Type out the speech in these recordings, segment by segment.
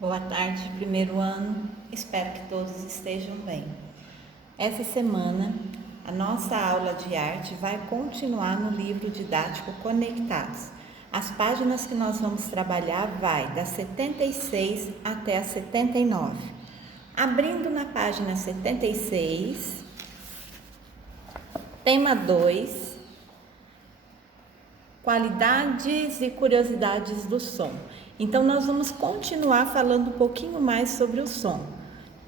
Boa tarde, primeiro ano. Espero que todos estejam bem. Essa semana, a nossa aula de arte vai continuar no livro didático Conectados. As páginas que nós vamos trabalhar vai da 76 até a 79. Abrindo na página 76, tema 2, qualidades e curiosidades do som. Então, nós vamos continuar falando um pouquinho mais sobre o som.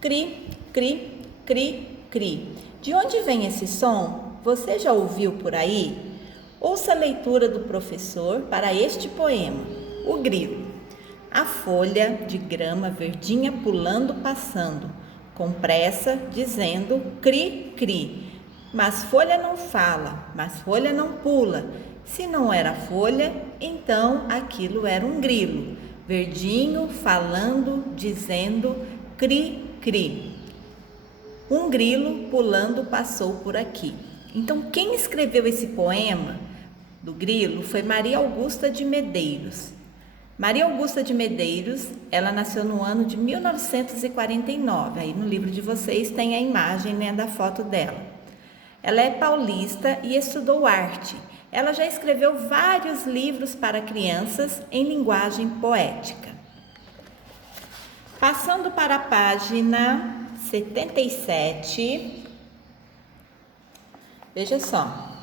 Cri, cri, cri, cri. De onde vem esse som? Você já ouviu por aí? Ouça a leitura do professor para este poema, O Grilo. A folha de grama verdinha pulando, passando, com pressa, dizendo cri, cri. Mas folha não fala, mas folha não pula. Se não era folha, então aquilo era um grilo, verdinho, falando, dizendo cri, cri. Um grilo pulando passou por aqui. Então, quem escreveu esse poema do grilo foi Maria Augusta de Medeiros. Maria Augusta de Medeiros, ela nasceu no ano de 1949. Aí no livro de vocês tem a imagem, né, da foto dela. Ela é paulista e estudou arte. Ela já escreveu vários livros para crianças em linguagem poética. Passando para a página 77, veja só.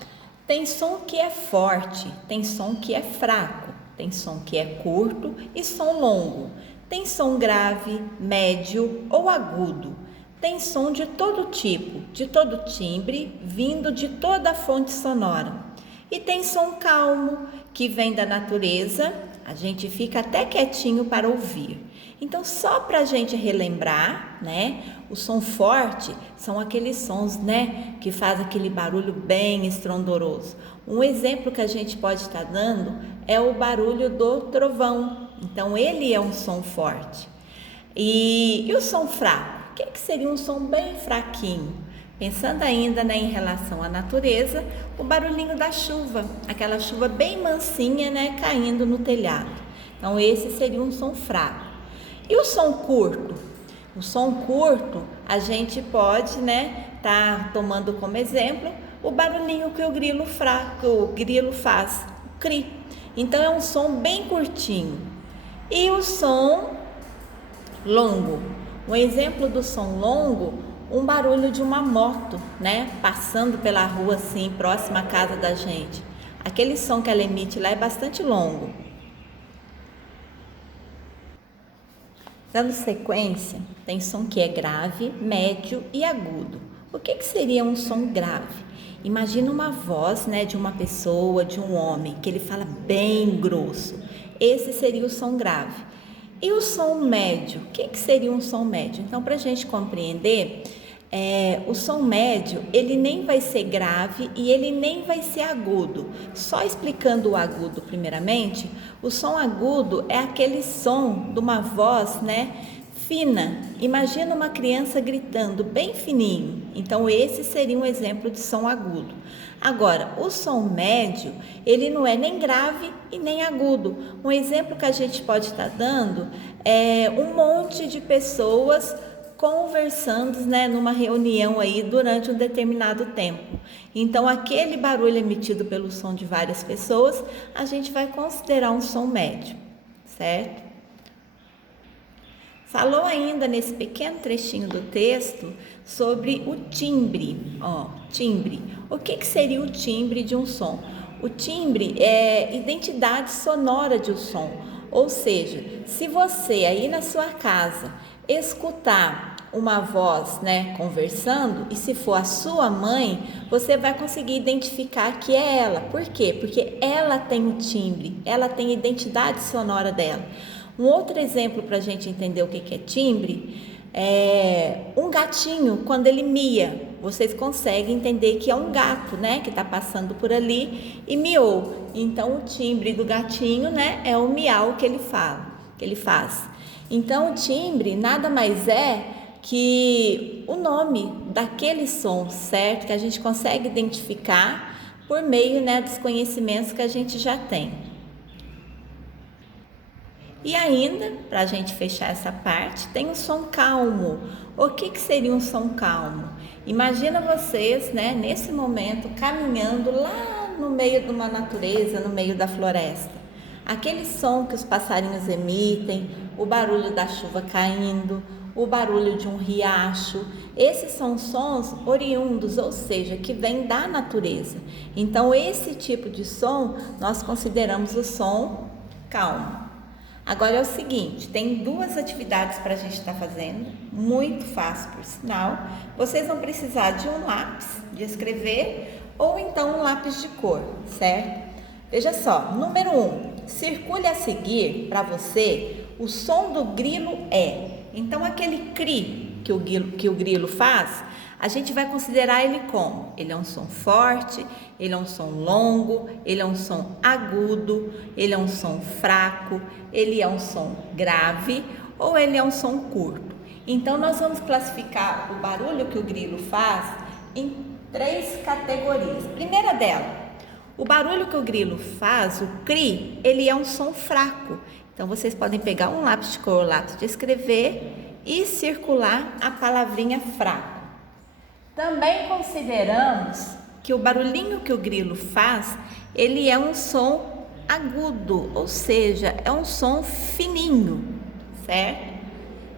Tem som que é forte, tem som que é fraco, tem som que é curto e som longo. Tem som grave, médio ou agudo. Tem som de todo tipo, de todo timbre, vindo de toda a fonte sonora. E tem som calmo, que vem da natureza, a gente fica até quietinho para ouvir. Então, só para a gente relembrar, né? O som forte são aqueles sons, né? Que faz aquele barulho bem estrondoroso. Um exemplo que a gente pode estar dando é o barulho do trovão. Então, ele é um som forte. E o som fraco? O que seria um som bem fraquinho? Pensando ainda, né, em relação à natureza, o barulhinho da chuva, aquela chuva bem mansinha, né, caindo no telhado. Então, esse seria um som fraco. E o som curto? O som curto, a gente pode, né, tá tomando como exemplo o barulhinho que o grilo faz, o cri. Então, é um som bem curtinho. E o som longo? Um exemplo do som longo, um barulho de uma moto, né, passando pela rua assim, próxima à casa da gente. Aquele som que ela emite lá é bastante longo. Dando sequência, tem som que é grave, médio e agudo. O que seria um som grave? Imagina uma voz, né, de uma pessoa, de um homem, que ele fala bem grosso. Esse seria o som grave. E o som médio? O que seria um som médio? Então, para a gente compreender, o som médio, ele nem vai ser grave e ele nem vai ser agudo. Só explicando o agudo primeiramente, o som agudo é aquele som de uma voz, né, fina. Imagina uma criança gritando bem fininho. Então, esse seria um exemplo de som agudo. Agora, o som médio, ele não é nem grave e nem agudo. Um exemplo que a gente pode estar dando é um monte de pessoas conversando, né, numa reunião aí durante um determinado tempo. Então, aquele barulho emitido pelo som de várias pessoas, a gente vai considerar um som médio, certo? Falou ainda nesse pequeno trechinho do texto sobre o timbre. Timbre. O que seria o timbre de um som? O timbre é identidade sonora de um som. Ou seja, se você aí na sua casa escutar uma voz, né, conversando, e se for a sua mãe, você vai conseguir identificar que é ela. Por quê? Porque ela tem o timbre, ela tem a identidade sonora dela. Um outro exemplo para a gente entender o que é timbre é um gatinho, quando ele mia. Vocês conseguem entender que é um gato, né, que está passando por ali e miou. Então, o timbre do gatinho, né, é o miau que ele faz. Então, o timbre nada mais é que o nome daquele som, certo? Que a gente consegue identificar por meio, né, dos conhecimentos que a gente já tem. E ainda, para a gente fechar essa parte, tem um som calmo. O que seria um som calmo? Imagina vocês, né, nesse momento, caminhando lá no meio de uma natureza, no meio da floresta. Aquele som que os passarinhos emitem, o barulho da chuva caindo, o barulho de um riacho. Esses são sons oriundos, ou seja, que vêm da natureza. Então, esse tipo de som nós consideramos o som calmo. Agora é o seguinte, tem duas atividades para a gente estar fazendo, muito fácil por sinal. Vocês vão precisar de um lápis de escrever ou então um lápis de cor, certo? Veja só, número 1, circule a seguir para você o som do grilo é. Então aquele cri que o grilo faz, a gente vai considerar ele como? Ele é um som forte, ele é um som longo, ele é um som agudo, ele é um som fraco, ele é um som grave ou ele é um som curto. Então nós vamos classificar o barulho que o grilo faz em 3 categorias. Primeira dela, o barulho que o grilo faz, o cri, ele é um som fraco. Então vocês podem pegar um lápis de cor, lápis de escrever e circular a palavrinha fraco. Também consideramos que o barulhinho que o grilo faz, ele é um som agudo, ou seja, é um som fininho, certo?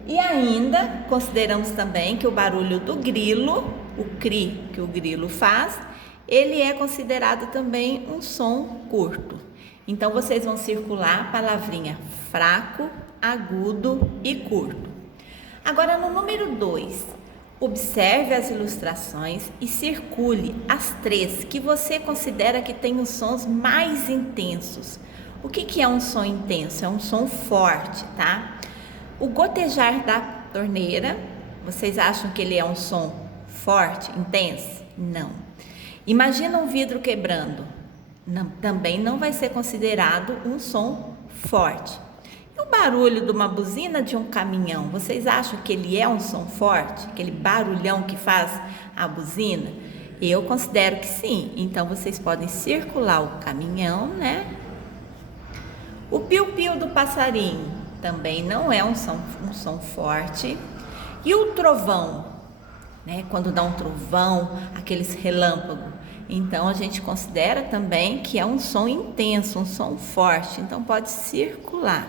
E ainda consideramos também que o barulho do grilo, o cri que o grilo faz, ele é considerado também um som curto. Então vocês vão circular a palavrinha fraco, agudo e curto. Agora no número 2, observe as ilustrações e circule as 3 que você considera que tem os sons mais intensos. O que é um som intenso? É um som forte, tá? O gotejar da torneira, vocês acham que ele é um som forte, intenso? Não. Imagina um vidro quebrando. Não, também não vai ser considerado um som forte. E o barulho de uma buzina de um caminhão, vocês acham que ele é um som forte? Aquele barulhão que faz a buzina? Eu considero que sim. Então vocês podem circular o caminhão, né? O piu-piu do passarinho também não é um som forte. E o trovão, né? Quando dá um trovão, aqueles relâmpagos. Então a gente considera também que é um som intenso, um som forte. Então pode circular.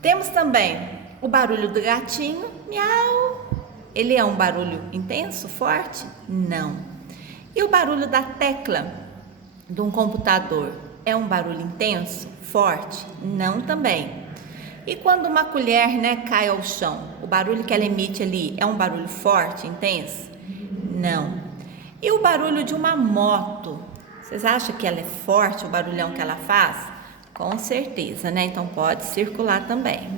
Temos também o barulho do gatinho, miau. Ele é um barulho intenso, forte? Não. E o barulho da tecla de um computador é um barulho intenso, forte? Não também. E quando uma colher, né, cai ao chão, o barulho que ela emite ali é um barulho forte, intenso? Não. E o barulho de uma moto? Vocês acham que ela é forte, o barulhão que ela faz? Com certeza, né? Então pode circular também.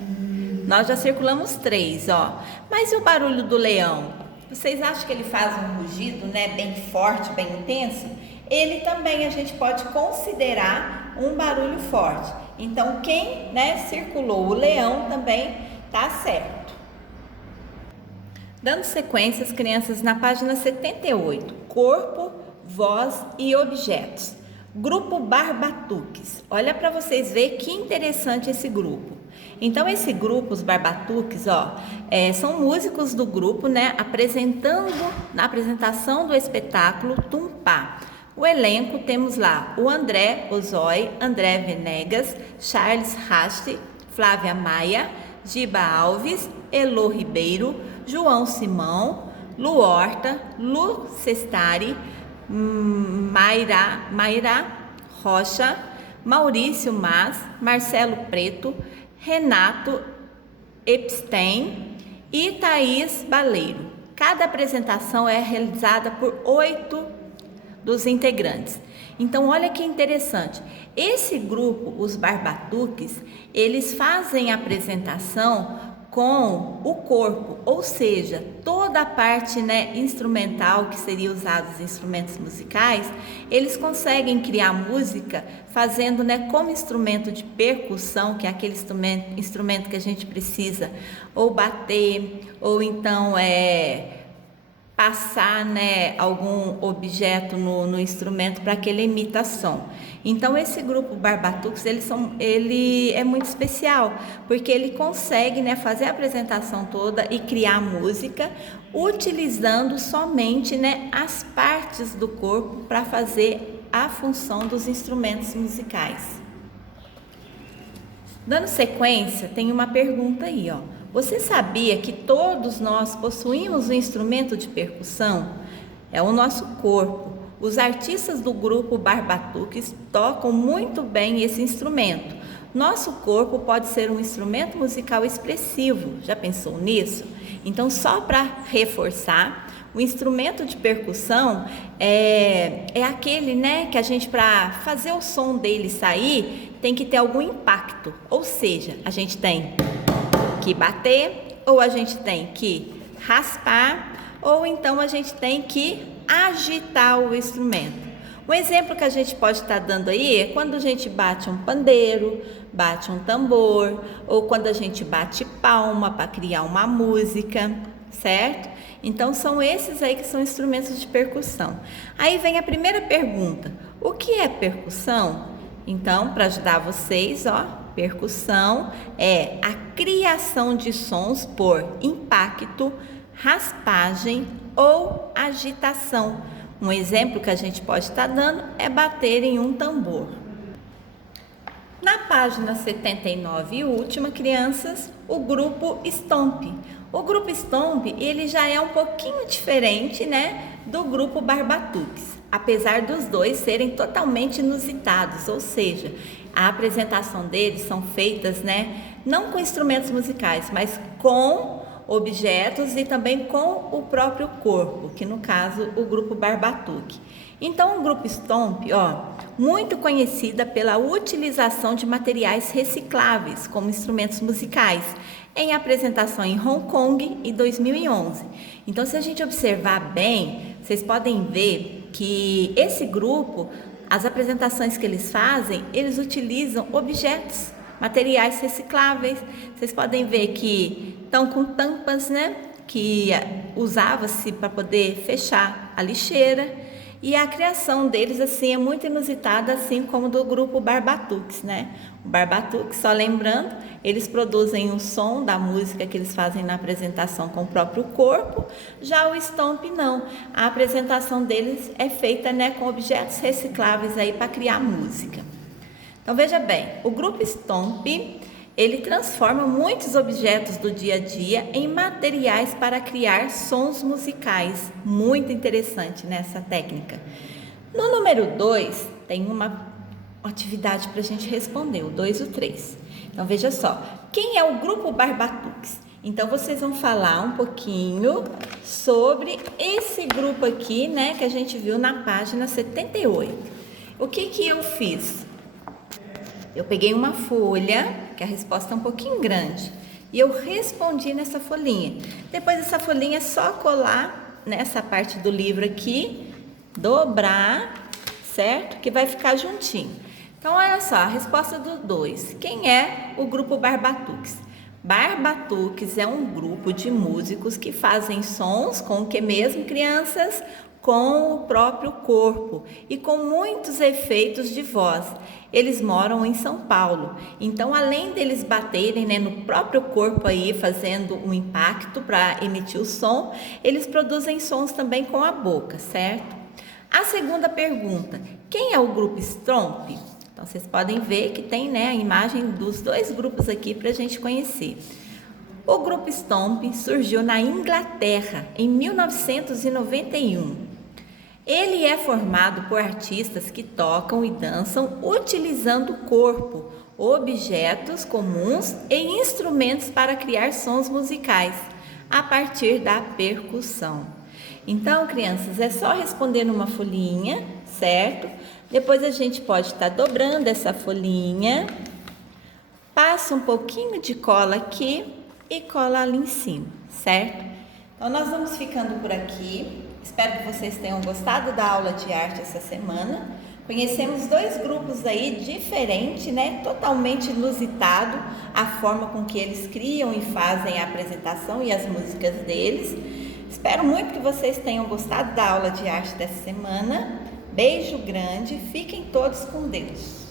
Nós já circulamos 3, ó. Mas e o barulho do leão? Vocês acham que ele faz um rugido, né, bem forte, bem intenso? Ele também a gente pode considerar um barulho forte. Então quem, né, circulou o leão também tá certo. Dando sequência, as crianças, na página 78, corpo, voz e objetos. Grupo Barbatuques. Olha para vocês verem que interessante esse grupo. Então esse grupo, os Barbatuques, ó, são músicos do grupo, né, apresentando na apresentação do espetáculo Tumpá. O elenco temos lá o André Ozói, André Venegas, Charles Raste, Flávia Maia, Giba Alves, Elô Ribeiro, João Simão, Lu Horta, Lu Sestari, Mayra Rocha, Maurício Mas, Marcelo Preto, Renato Epstein e Thaís Baleiro. Cada apresentação é realizada por 8 dos integrantes. Então, olha que interessante. Esse grupo, os Barbatuques, eles fazem a apresentação com o corpo, ou seja, toda a parte, né, instrumental, que seria usado os instrumentos musicais, eles conseguem criar música fazendo, né, como instrumento de percussão, que é aquele instrumento que a gente precisa ou bater, ou então passar, né, algum objeto no instrumento para que ele emita som. Então esse grupo Barbatuques, ele é muito especial, porque ele consegue, né, fazer a apresentação toda e criar música utilizando somente, né, as partes do corpo para fazer a função dos instrumentos musicais. Dando sequência, tem uma pergunta aí, ó. Você sabia que todos nós possuímos um instrumento de percussão? É o nosso corpo. Os artistas do grupo Barbatuques tocam muito bem esse instrumento. Nosso corpo pode ser um instrumento musical expressivo. Já pensou nisso? Então, só para reforçar, o instrumento de percussão é aquele, né, que a gente, para fazer o som dele sair, tem que ter algum impacto. Ou seja, a gente tem que bater, ou a gente tem que raspar, ou então a gente tem que agitar o instrumento. Um exemplo que a gente pode estar dando aí é quando a gente bate um pandeiro, bate um tambor, ou quando a gente bate palma para criar uma música, certo? Então são esses aí que são instrumentos de percussão. Aí vem a primeira pergunta: o que é percussão? Então, para ajudar vocês, ó, percussão é a criação de sons por impacto, raspagem ou agitação. Um exemplo que a gente pode estar dando é bater em um tambor. Na página 79 e última, crianças, o grupo Stomp. O grupo Stomp, ele já é um pouquinho diferente, né, do grupo Barbatuques, apesar dos dois serem totalmente inusitados, ou seja, a apresentação deles são feitas, né, não com instrumentos musicais, mas com objetos e também com o próprio corpo, que no caso o grupo Barbatuque. Então o grupo Stomp, ó, muito conhecida pela utilização de materiais recicláveis como instrumentos musicais, em apresentação em Hong Kong em 2011. Então, se a gente observar bem, vocês podem ver que esse grupo, as apresentações que eles fazem, eles utilizam objetos, materiais recicláveis. Vocês podem ver que estão com tampas, né, que usava-se para poder fechar a lixeira. E a criação deles, assim, é muito inusitada, assim como do grupo Barbatuques, né? O Barbatuques, só lembrando, eles produzem o som da música que eles fazem na apresentação com o próprio corpo. Já o Stomp, não. A apresentação deles é feita, né, com objetos recicláveis aí para criar música. Então, veja bem, o grupo Stomp, ele transforma muitos objetos do dia a dia em materiais para criar sons musicais. Muito interessante nessa técnica. No número 2, tem uma atividade para a gente responder, o 2 e o 3. Então, veja só, quem é o grupo Barbatuques? Então, vocês vão falar um pouquinho sobre esse grupo aqui, né, que a gente viu na página 78. O que eu fiz? Eu peguei uma folha, que a resposta é um pouquinho grande, e eu respondi nessa folhinha. Depois dessa folhinha é só colar nessa parte do livro aqui, dobrar, certo? Que vai ficar juntinho. Então, olha só, a resposta do 2. Quem é o grupo Barbatuques? Barbatuques é um grupo de músicos que fazem sons com o que mesmo, crianças? Com o próprio corpo e com muitos efeitos de voz. Eles moram em São Paulo, então além deles baterem, né, no próprio corpo aí, fazendo um impacto para emitir o som, eles produzem sons também com a boca, certo? A segunda pergunta, quem é o grupo Stomp? Então vocês podem ver que tem, né, a imagem dos dois grupos aqui para a gente conhecer. O grupo Stomp surgiu na Inglaterra em 1991. Ele é formado por artistas que tocam e dançam utilizando o corpo, objetos comuns e instrumentos para criar sons musicais, a partir da percussão. Então, crianças, é só responder numa folhinha, certo? Depois a gente pode estar dobrando essa folhinha, passa um pouquinho de cola aqui e cola ali em cima, certo? Então, nós vamos ficando por aqui. Espero que vocês tenham gostado da aula de arte essa semana. Conhecemos dois grupos aí diferentes, né? Totalmente inusitado a forma com que eles criam e fazem a apresentação e as músicas deles. Espero muito que vocês tenham gostado da aula de arte dessa semana. Beijo grande, fiquem todos com Deus.